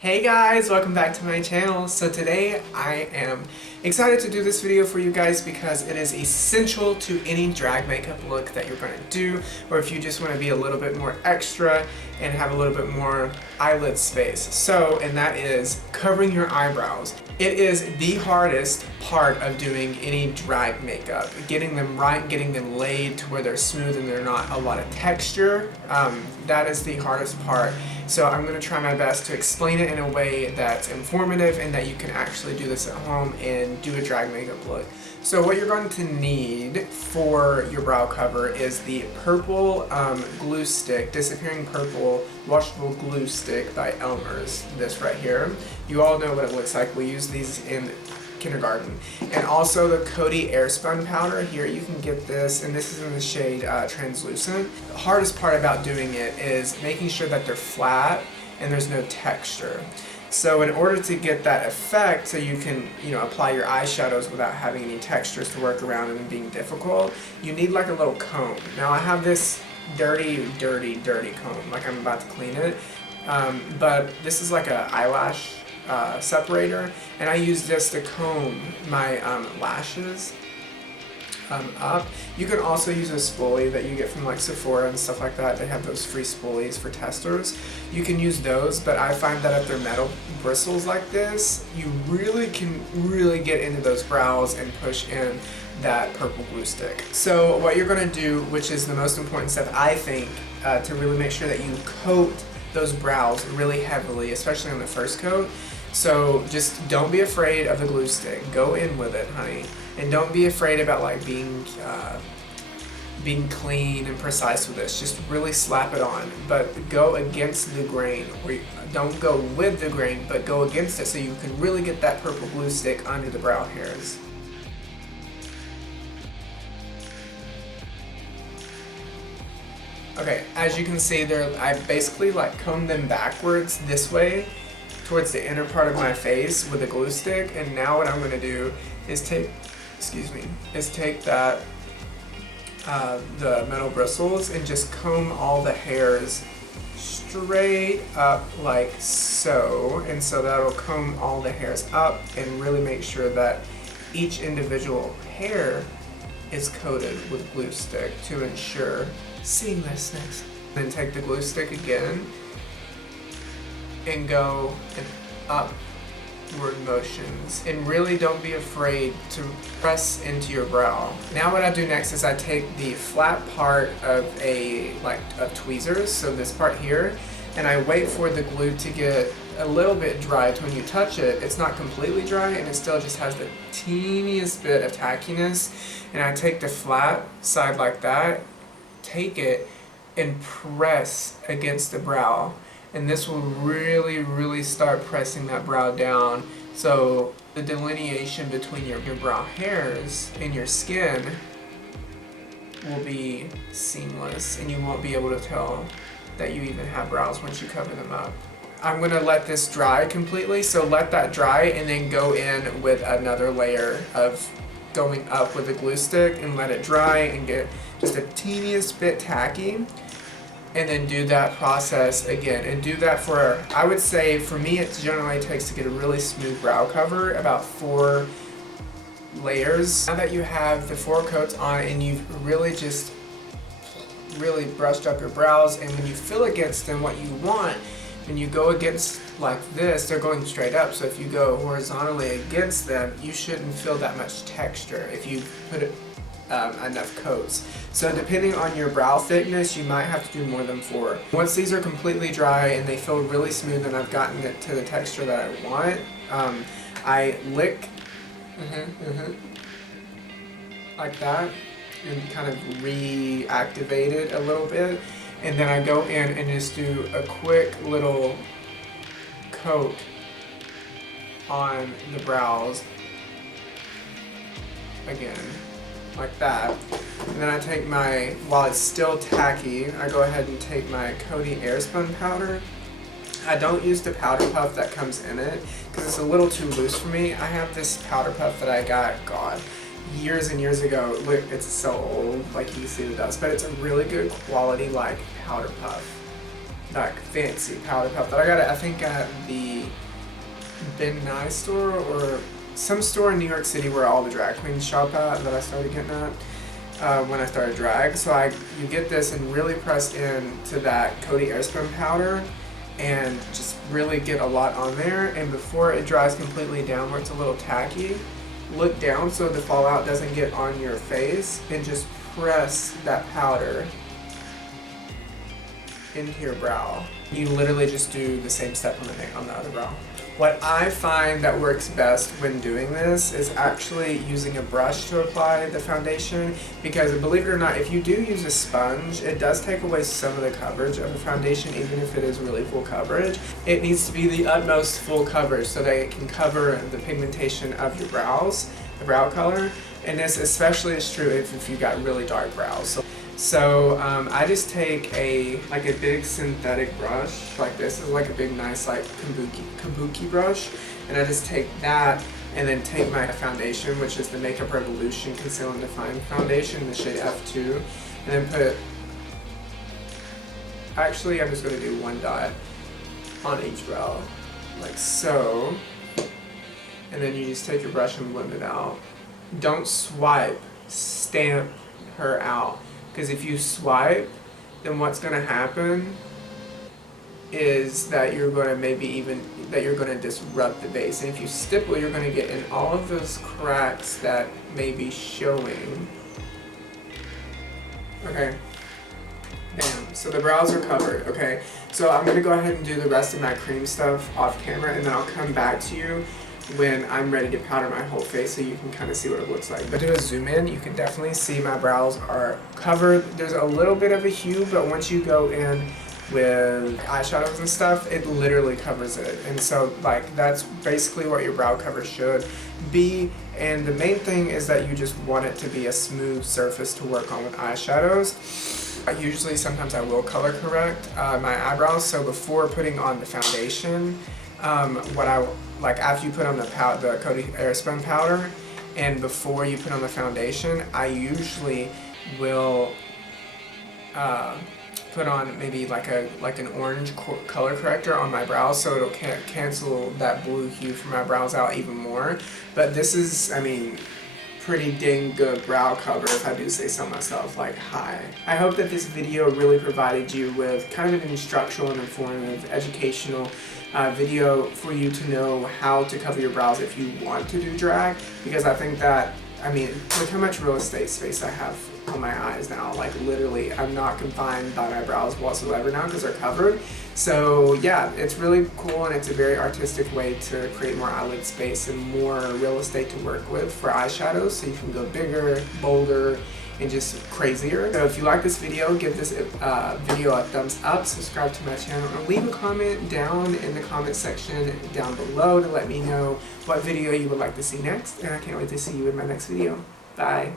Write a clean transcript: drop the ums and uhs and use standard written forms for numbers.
Hey guys, welcome back to my channel. So today I am excited to do this video for you guys because it is essential to any drag makeup look that you're going to do, or if you just want to be a little bit more extra and have a little bit more eyelid space. And that is covering your eyebrows. It is the hardest part of doing any drag makeup. Getting them right, getting them laid to where they're smooth and they're not a lot of texture. That is the hardest part. So I'm going to try my best to explain it in a way that's informative and that you can actually do this at home and do a drag makeup look. So what you're going to need for your brow cover is the purple glue stick, Disappearing Purple Washable Glue Stick by Elmer's, this right here. You all know what it looks like. We use these in kindergarten. And also the Coty Airspun powder. Here you can get this, and this is in the shade Translucent. The hardest part about doing it is making sure that they're flat and there's no texture. So in order to get that effect, so you can, apply your eyeshadows without having any textures to work around and being difficult, you need like a little comb. Now I have this dirty comb, like I'm about to clean it, but this is like an eyelash separator, and I use this to comb my lashes up. You can also use a spoolie that you get from like Sephora and stuff like that. They have those free spoolies for testers. You can use those, but I find that if they're metal bristles like this, you really can get into those brows and push in that purple glue stick. So what you're going to do, which is the most important step I think, to really make sure that you coat those brows really heavily, especially on the first coat. So just don't be afraid of the glue stick. Go in with it, honey. And don't be afraid about like being clean and precise with this. Just really slap it on, but go against the grain. Don't go with the grain, but go against it so you can really get that purple glue stick under the brow hairs. Okay, as you can see there, I basically like combed them backwards this way towards the inner part of my face with a glue stick, and now what I'm going to do is take that the metal bristles and just comb all the hairs straight up like so, and so that'll comb all the hairs up and really make sure that each individual hair is coated with glue stick to ensure seamlessness. Then take the glue stick again and go in upward motions, and really don't be afraid to press into your brow. Now what I do next is I take the flat part of tweezers, so this part here, and I wait for the glue to get a little bit dry to when you touch it, it's not completely dry and it still just has the teeniest bit of tackiness, and I take the flat side like that, take it and press against the brow. And this will really start pressing that brow down, so the delineation between your brow hairs and your skin will be seamless, and you won't be able to tell that you even have brows once you cover them up. I'm going to let this dry completely, so let that dry and then go in with another layer of going up with a glue stick and let it dry and get just a teeniest bit tacky. And then do that process again, and do that for, I would say for me it generally takes to get a really smooth brow cover about 4 layers. Now that you have the 4 coats on and you've really brushed up your brows, and when you feel against them, what you want, when you go against like this, they're going straight up, so if you go horizontally against them, you shouldn't feel that much texture if you put it enough coats. So depending on your brow thickness, you might have to do more than 4. Once these are completely dry and they feel really smooth and I've gotten it to the texture that I want, I lick like that and kind of reactivate it a little bit, and then I go in and just do a quick little coat on the brows again, like that. And then I take while it's still tacky, I go ahead and take my Coty Airspun powder. I don't use the powder puff that comes in it because it's a little too loose for me. I have this powder puff that I got, years and years ago. Look, it's so old, like you can see the dust, but it's a really good quality like powder puff. like fancy powder puff that I got, I think at the Ben Nye store or some store in New York City where all the drag queens shop at, that I started getting at when I started drag. So you get this and really press into that Coty Airspun powder and just really get a lot on there. And before it dries completely down where it's a little tacky, look down so the fallout doesn't get on your face, and just press that powder into your brow. You literally just do the same step on the other brow. What I find that works best when doing this is actually using a brush to apply the foundation, because believe it or not, if you do use a sponge, it does take away some of the coverage of the foundation, even if it is really full coverage. It needs to be the utmost full coverage so that it can cover the pigmentation of your brows, the brow color, and this especially is true if you've got really dark brows. So I just take a big synthetic brush like this. Is like a big nice like kabuki brush, and I just take that and then take my foundation, which is the Makeup Revolution Conceal and Define Foundation in the shade F2, and then actually I'm just going to do one dot on each brow like so, and then you just take your brush and blend it out. Don't swipe, stamp her out. Because if you swipe, then what's going to happen is that you're going to disrupt the base. And if you stipple, you're going to get in all of those cracks that may be showing. Okay. Bam. So the brows are covered, okay? So I'm going to go ahead and do the rest of my cream stuff off camera, and then I'll come back to you when I'm ready to powder my whole face so you can kind of see what it looks like. But do a zoom in, you can definitely see my brows are covered. There's a little bit of a hue, but once you go in with eyeshadows and stuff, it literally covers it. And so like that's basically what your brow cover should be. And the main thing is that you just want it to be a smooth surface to work on with eyeshadows. Usually sometimes I will color correct my eyebrows, so before putting on the foundation, after you put on the Coty Airspun powder and before you put on the foundation, I usually will put on maybe like an orange color corrector on my brows, so it'll cancel that blue hue from my brows out even more. But this is, I mean, pretty dang good brow cover if I do say so myself. Like, hi. I hope that this video really provided you with kind of an instructional and informative, educational video for you to know how to cover your brows if you want to do drag, because I think that, I mean, look how much real estate space I have on my eyes now. Like literally, I'm not confined by my brows whatsoever now because they're covered. So yeah, it's really cool, and it's a very artistic way to create more eyelid space and more real estate to work with for eyeshadows, so you can go bigger, bolder, and just crazier. So if you like this video, give this video a thumbs up, subscribe to my channel, and leave a comment down in the comment section down below to let me know what video you would like to see next, and I can't wait to see you in my next video. Bye.